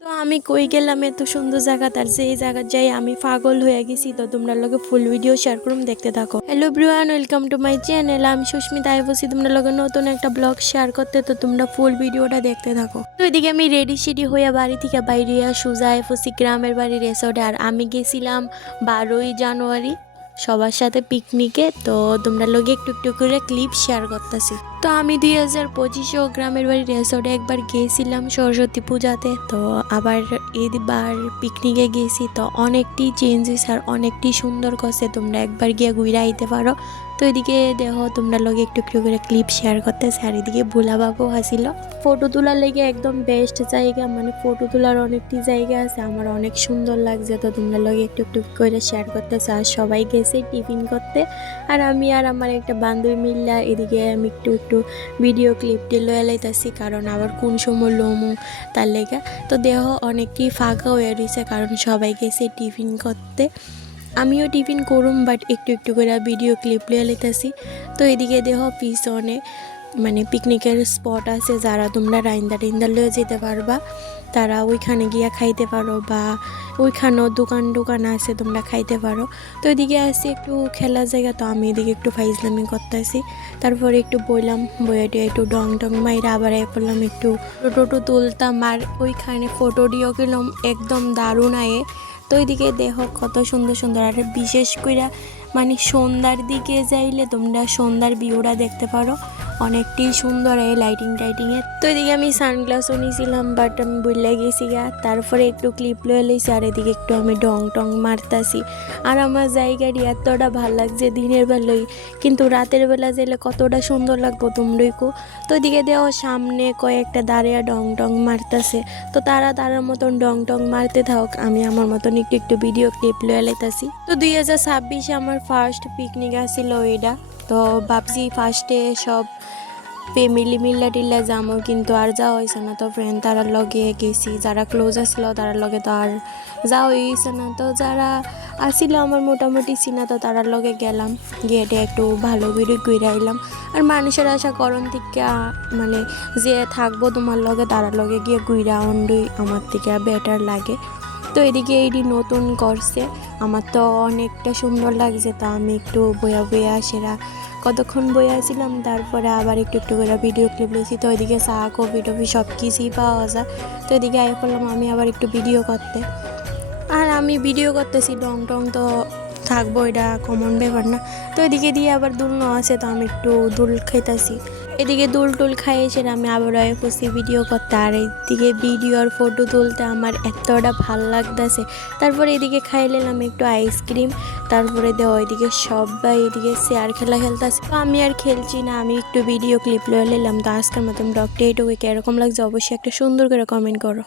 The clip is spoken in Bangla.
তো আমি কই গেলাম এত সুন্দর জায়গা তার সেই জায়গা যাই আমি পাগল হয়ে গেছি। তো তোমরা লগে ফুল ভিডিও শেয়ার করুম, দেখতে থাকো। Hello everyone, welcome to my channel. আমি সুস্মিতা আইবসি তোমরা লগে নতুন একটা ব্লগ শেয়ার করতে। তো তোমরা ফুল ভিডিওটা দেখতে থাকো। তো এদিকে আমি রেডি সেডি হইয়া বাড়ি থেকে বাইরে সুজা আইবসি গ্রামের বাড়ি রেসর্টে। আর আমি গেছিলাম 12ই জানুয়ারি সবার সাথে পিকনিকে। তো তোমরা লগে একটু একটু করে ক্লিপ শেয়ার করতেছি। তো আমি 2025 গ্রামের বাড়ি রেসর্টে একবার গিয়েছিলাম সরস্বতী পূজাতে। তো আবার এবার পিকনিকে গেছি। তো অনেকটি চেঞ্জেস আর অনেকটি সুন্দর করছে, তোমরা একবার গিয়ে ঘুরে আইতে পারো। তো এদিকে দেখো তোমরা লগে একটু একটু করে ক্লিপ শেয়ার করতেছে। আর এদিকে ভোলা বাবু হাসিল। ফটো তোলার লেগে একদম বেস্ট জায়গা, মানে ফটো তোলার অনেকটি জায়গা আছে, আমার অনেক সুন্দর লাগছে। তো তোমরা লগে একটু একটু করে শেয়ার করতেছে। আর সবাই গেছে টিফিন করতে, আর আমি আর আমার একটা বান্ধবী মিল্লা এদিকে আমি একটু একটু ভিডিও ক্লিপটি লয়ে লাইতেছি, কারণ আবার কোন সময় লমু তার লেগে। তো দেহ অনেকটি ফাঁকা হয়ে রয়েছে, কারণ সবাই গেছে টিফিন করতে। আমিও টিফিন করুম, বাট একটু একটু করে ভিডিও ক্লিপ লয়ে লাইতেছি। তো এদিকে দেহ পিছনে মানে পিকনিকের স্পট আছে, যারা তোমরা রাইন্দা লয়ে যেতে পারবা তারা ওইখানে গিয়া খাইতে পারো, বা ওইখানেও দোকান আছে তোমরা খাইতে পারো। তো এদিকে আসছি একটু খেলার জায়গা, তো আমি এদিকে একটু ফাইজলামি করতেছি। তারপরে একটু বইলাম, বইয়েটে একটু ডং টং মাইরা আবার পড়লাম একটু টোটো তুলতাম। আর ওইখানে ফটো দিও গেলাম একদম দারুণ আয়ে। তো ওইদিকে দেখো কত সুন্দর সুন্দর, আর বিশেষ করে মানে সন্ধ্যার দিকে যাইলে তোমরা সন্ধ্যার ভিউটা দেখতে পারো, অনেকটি সুন্দর এই লাইটিংয়ে। তো এদিকে আমি সানগ্লাসও নিয়েছিলাম, বাট আমি ভুলে গেছি গা। তারপরে একটু ক্লিপ লয়ে লইছি, আর এদিকে একটু আমি ডং টং মারতাছি। আর আমার জায়গাটি এতটা ভাল লাগছে দিনের বেলায়, কিন্তু রাতের বেলা যাইলে কতটা সুন্দর লাগবো তোমরাই কো। তো এদিকে দেও সামনে কয়েকটা দাঁড়িয়ে ডং টং মারতাছে। তো তারা মতন ডং টং মারতে থাক, আমি আমার মতন একটু একটু ভিডিও ক্লিপ লয়ে লাইতাছি। তো 2026 আমার ফার্স্ট পিকনিক আসছিল এটা। তো ভাবছি ফার্স্টে সব ফ্যামিলি মিল্লা টিল্লা যামো, কিন্তু আর যাওয়া হয়েছে না। তো ফ্রেন্ড তারার লগে গেছি, যারা ক্লোজ আসলো তারার লগে তো আর যাওয়া হয়েছে না। তো যারা আসিল আমার মোটামুটি চিনা, তো তারার লগে গেলাম, গিয়ে একটু ভালো করে ঘুরে আইলাম। আর মানুষের আশা করণ থেকে মানে যে থাকবো তোমার লগে তারার লগে গিয়ে ঘুরা অন্ডই আমার থেকে বেটার লাগে। তো এদিকে এইটি নতুন করছে, আমার তো অনেকটা সুন্দর লাগছে। তো আমি একটু বয়া সেরা কতক্ষণ বয়ে আসছিলাম, তারপরে আবার একটু একটু করে ভিডিও ক্লিপ নিয়েছি। তো ওইদিকে চা কফি টফি সব কিছুই পাওয়া যায়। তো এদিকে আই করলাম আমি আবার একটু ভিডিও করতে। আর আমি ভিডিও করতেছি ডং টং তো থাকবো, এটা কমন ব্যাপার না। তো এদিকে দিয়ে আবার দুলনো আছে, তো আমি একটু দুল খাইতেছি। এদিকে দুল টুল খাই এসে আমি আবার ফুসি ভিডিও করতে। আর এইদিকে ভিডিও আর ফটো তুলতে আমার এতটা ভাল লাগতেছে। তারপরে এদিকে খাই নিলাম একটু আইসক্রিম। তারপরে দেওয়া এদিকে সবাই এদিকে চেয়ার খেলা খেলতেছে। তো আমি আর খেলছি না, আমি একটু ভিডিও ক্লিপ লয়ে নিলাম। তো আজকের মতন ব্লগটা এইটুকু, এরকম লাগছে অবশ্যই একটা সুন্দর করে কমেন্ট করো।